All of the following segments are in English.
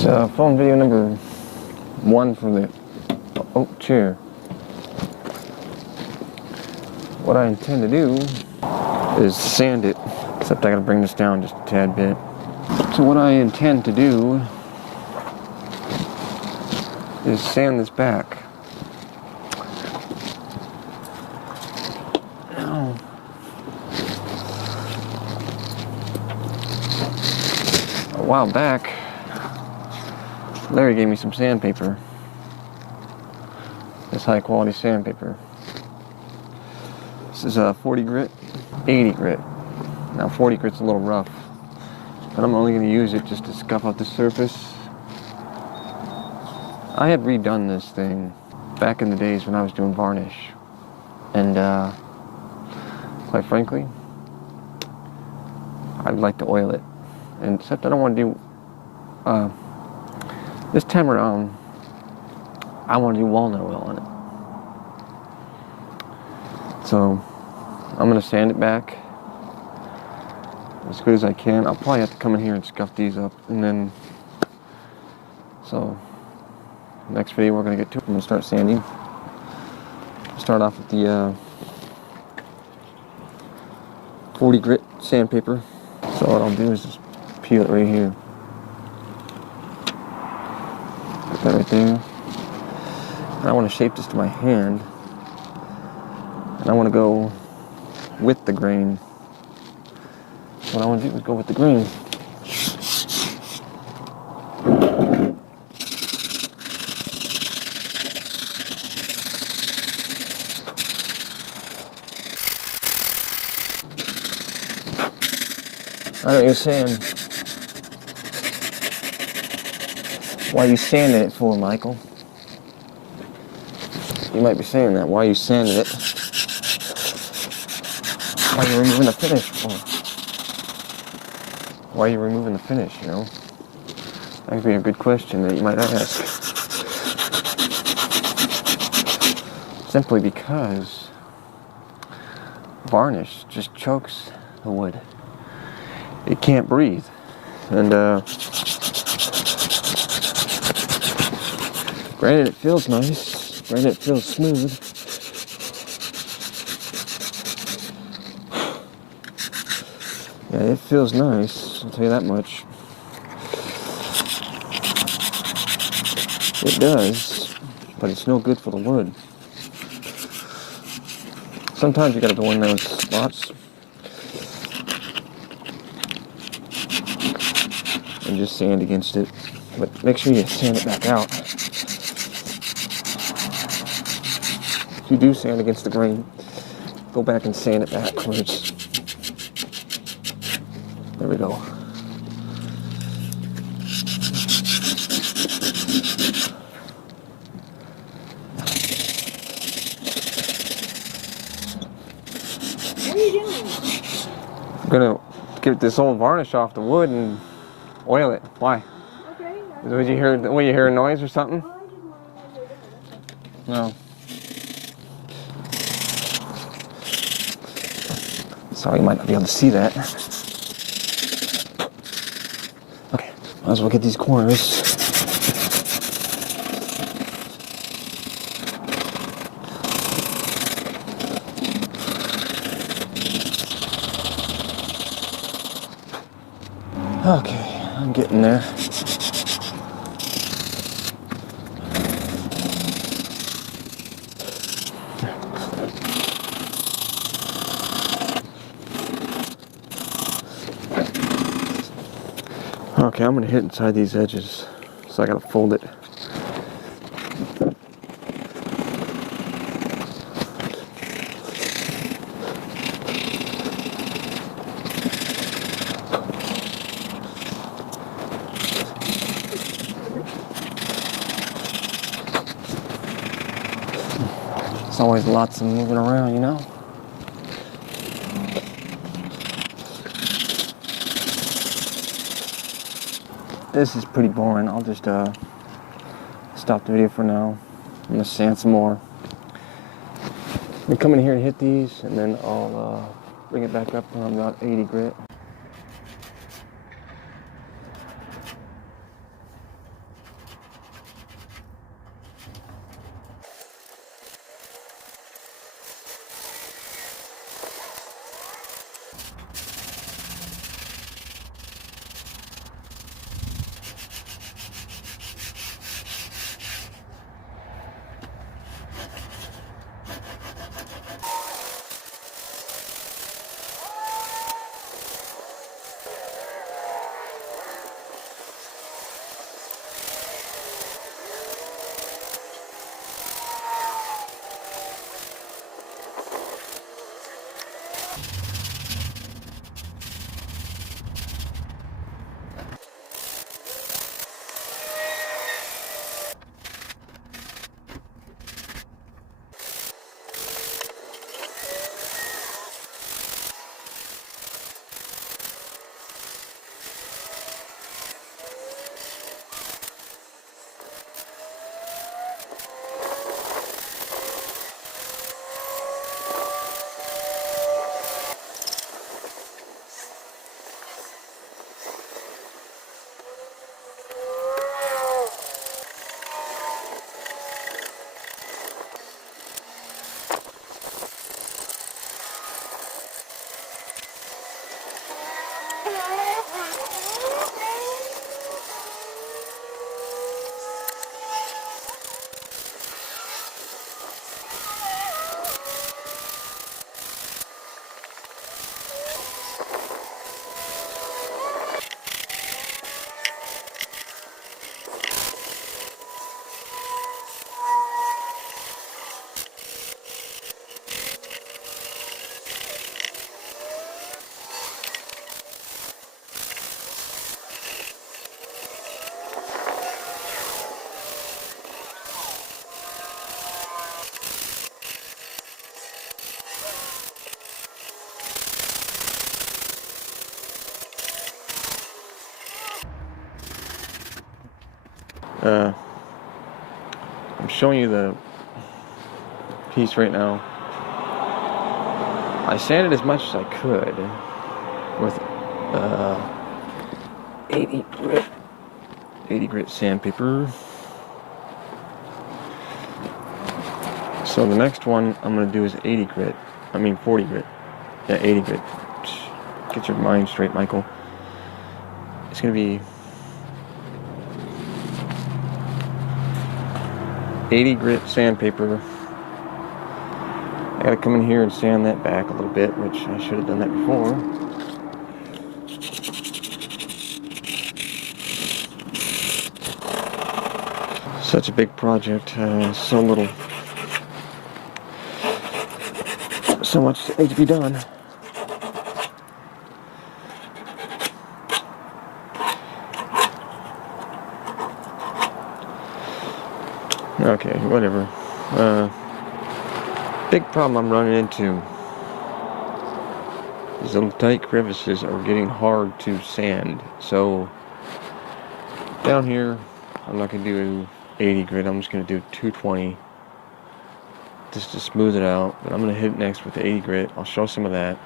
So, phone video number 1 for the oak chair. What I intend to do is sand it, except I gotta bring this down just a tad bit. So what I intend to do is sand this back. Now, a while back, Larry gave me some sandpaper. This high quality sandpaper. This is a 40 grit, 80 grit. Now 40 grit's a little rough, but I'm only going to use it just to scuff out the surface. I had redone this thing back in the days when I was doing varnish, and quite frankly, I'd like to oil it, and except I don't want to do this time around. I want to do walnut oil on it. So I'm going to sand it back as good as I can. I'll probably have to come in here and scuff these up, and then so next video we're going to get to it. I'm going to start sanding. Start off with the 40 grit sandpaper. So what I'll do is just peel it right here. Put that right there. And I want to shape this to my hand, and I want to go with the grain. What I want to do is go with the grain. I know what you're saying. Why are you sanding it for, Michael? You might be saying that. Why are you sanding it? Why are you removing the finish for? Why are you removing the finish, you know? That could be a good question that you might ask. Simply because varnish just chokes the wood. It can't breathe. And granted, it feels nice. Granted, it feels smooth. Yeah, it feels nice, I'll tell you that much. It does, but it's no good for the wood. Sometimes you gotta go in those spots and just sand against it, but make sure you sand it back out. If you do sand against the grain, go back and sand it backwards. There we go. What are you doing? I'm gonna get this old varnish off the wood and oil it. Why? Okay. Did you hear a noise or something? No. Sorry, you might not be able to see that. Okay, might as well get these corners. Okay, I'm getting there. Okay, I'm gonna hit inside these edges, so I gotta fold it. There's always lots of moving around, you know? This is pretty boring. I'll just stop the video for now. I'm gonna sand some more. I'm gonna come in here and hit these, and then I'll bring it back up on about 80 grit. I'm showing you the piece right now. I sanded as much as I could with 80 grit sandpaper. So the next one I'm going to do is 40 grit. Yeah, 80 grit. Get your mind straight, Michael. It's going to be 80 grit sandpaper. I gotta come in here and sand that back a little bit, which I should have done that before. Such a big project, so much that needs to be done. Okay, whatever. Big problem I'm running into. These little tight crevices are getting hard to sand. So down here, I'm not going to do 80 grit. I'm just going to do 220 just to smooth it out. But I'm going to hit it next with the 80 grit. I'll show some of that.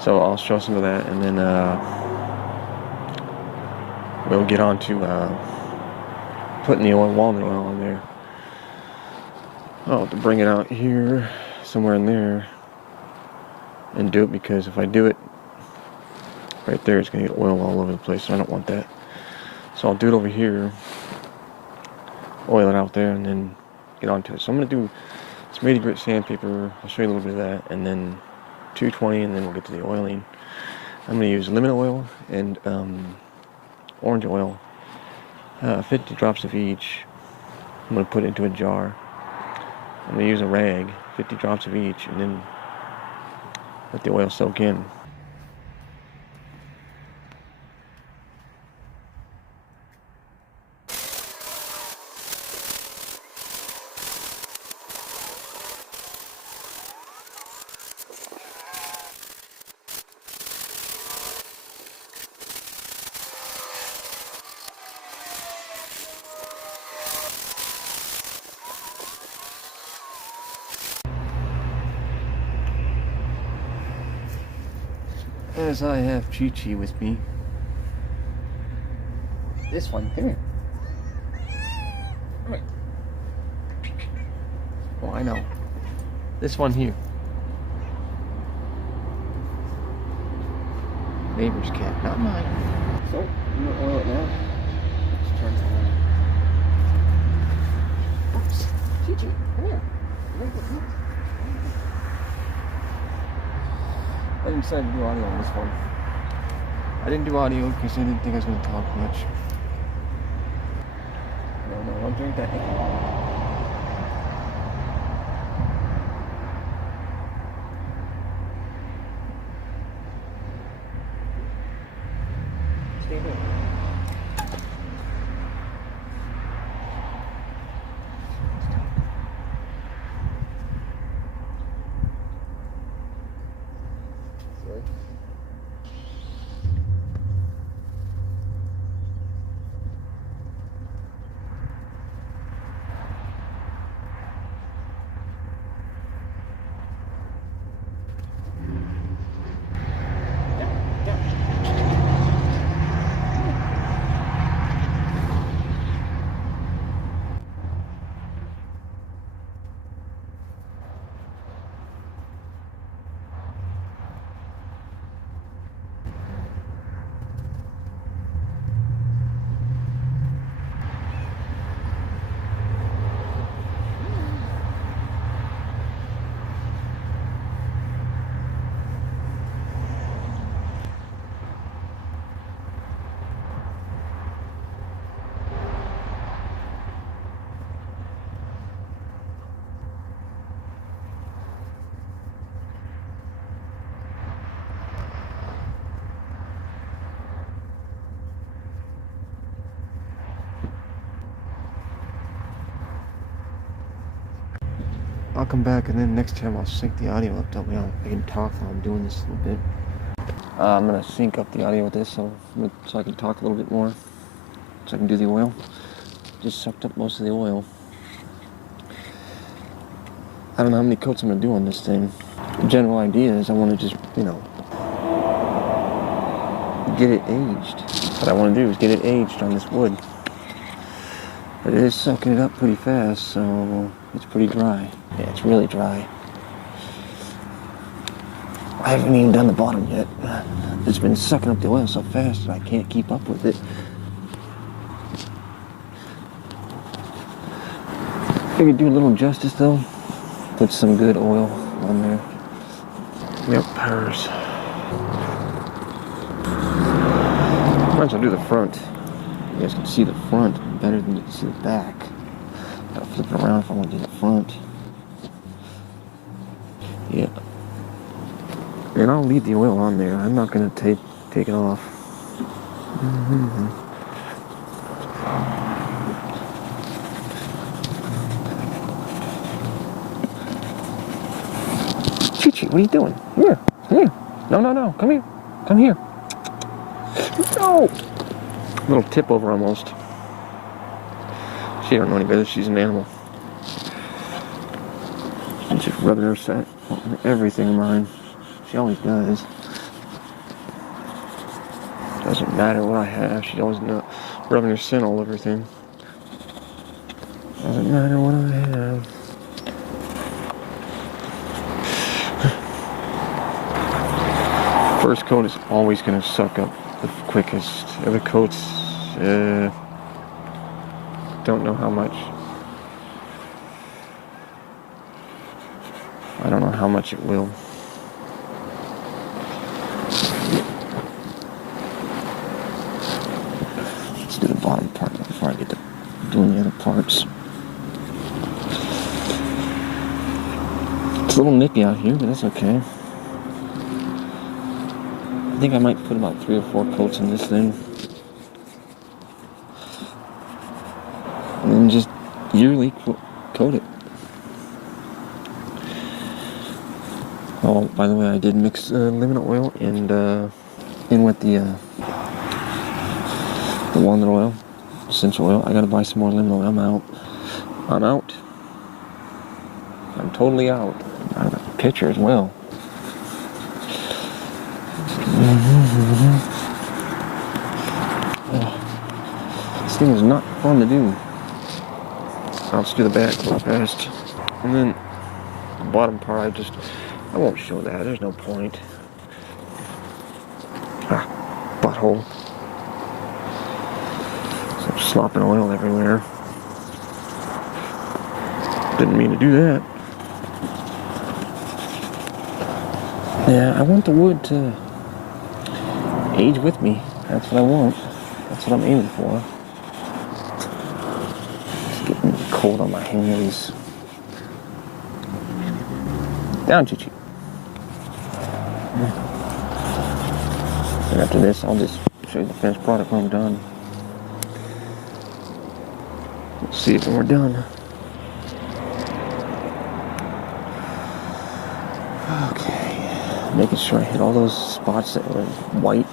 So I'll show some of that, and then we'll get on to putting the walnut oil on there. I'll have to bring it out here, somewhere in there, and do it, because if I do it right there, it's going to get oil all over the place, so I don't want that. So I'll do it over here, oil it out there, and then get onto it. So I'm going to do some 80 grit sandpaper. I'll show you a little bit of that, and then 220, and then we'll get to the oiling. I'm going to use lemon oil and orange oil, 50 drops of each. I'm going to put it into a jar. I'm going to use a rag, 50 drops of each, and then let the oil soak in. As I have Chi-Chi with me. This one, come here. Come here. Oh, I know. This one here. Neighbor's cat, not mine. So, I'm gonna oil it now. Let's turn it on. Oops. Chi-Chi, come here. I decided to do audio on this one. I didn't do audio because I didn't think I was going to talk much. No, don't drink that. Stay here. Sorry. I'll come back, and then next time I'll sync the audio up. That way I can talk while I'm doing this a little bit. I'm going to sync up the audio with this so I can talk a little bit more, so I can do the oil. just sucked up most of the oil. I don't know how many coats I'm going to do on this thing. The general idea is I want to just, you know, get it aged. What I want to do is get it aged on this wood. But it is sucking it up pretty fast, so it's pretty dry. Yeah, it's really dry. I haven't even done the bottom yet. It's been sucking up the oil so fast that I can't keep up with it. Figured do a little justice though. Put some good oil on there. Milk powders. Might as well do the front. You guys can see the front better than you can see the back. Gotta flip it around if I want to do the front. Yeah. And I'll leave the oil on there. I'm not gonna take it off. Chi-Chi, what are you doing? Come here. Come here. No. Come here. Come here. No! Little tip over almost. She don't know any better. She's an animal. She's just rubbing her set on everything of mine. She always does. Doesn't matter what I have. She's always rubbing her scent all over everything. Doesn't matter what I have. First coat is always going to suck up the quickest. Other coats, don't know how much. I don't know how much it will. Let's do the bottom part before I get to doing the other parts. It's a little nippy out here, but that's okay. I think I might put about 3 or 4 coats in this thing. And then just yearly coat it. Oh, by the way, I did mix lemon oil and in with the walnut oil, essential oil. I gotta buy some more lemon oil. I'm out. I'm totally out. I got the picture as well. Oh, this thing is not fun to do. I'll just do the back real fast. And then the bottom part, I won't show that. There's no point. Butthole. Some slopping oil everywhere. Didn't mean to do that. Yeah, I want the wood to age with me. That's what I want. That's what I'm aiming for. It's getting cold on my hands. Down, Chi-Chi. And after this, I'll just show you the finished product when I'm done. Let's see it when we're done. Okay. Making sure I hit all those spots that were white.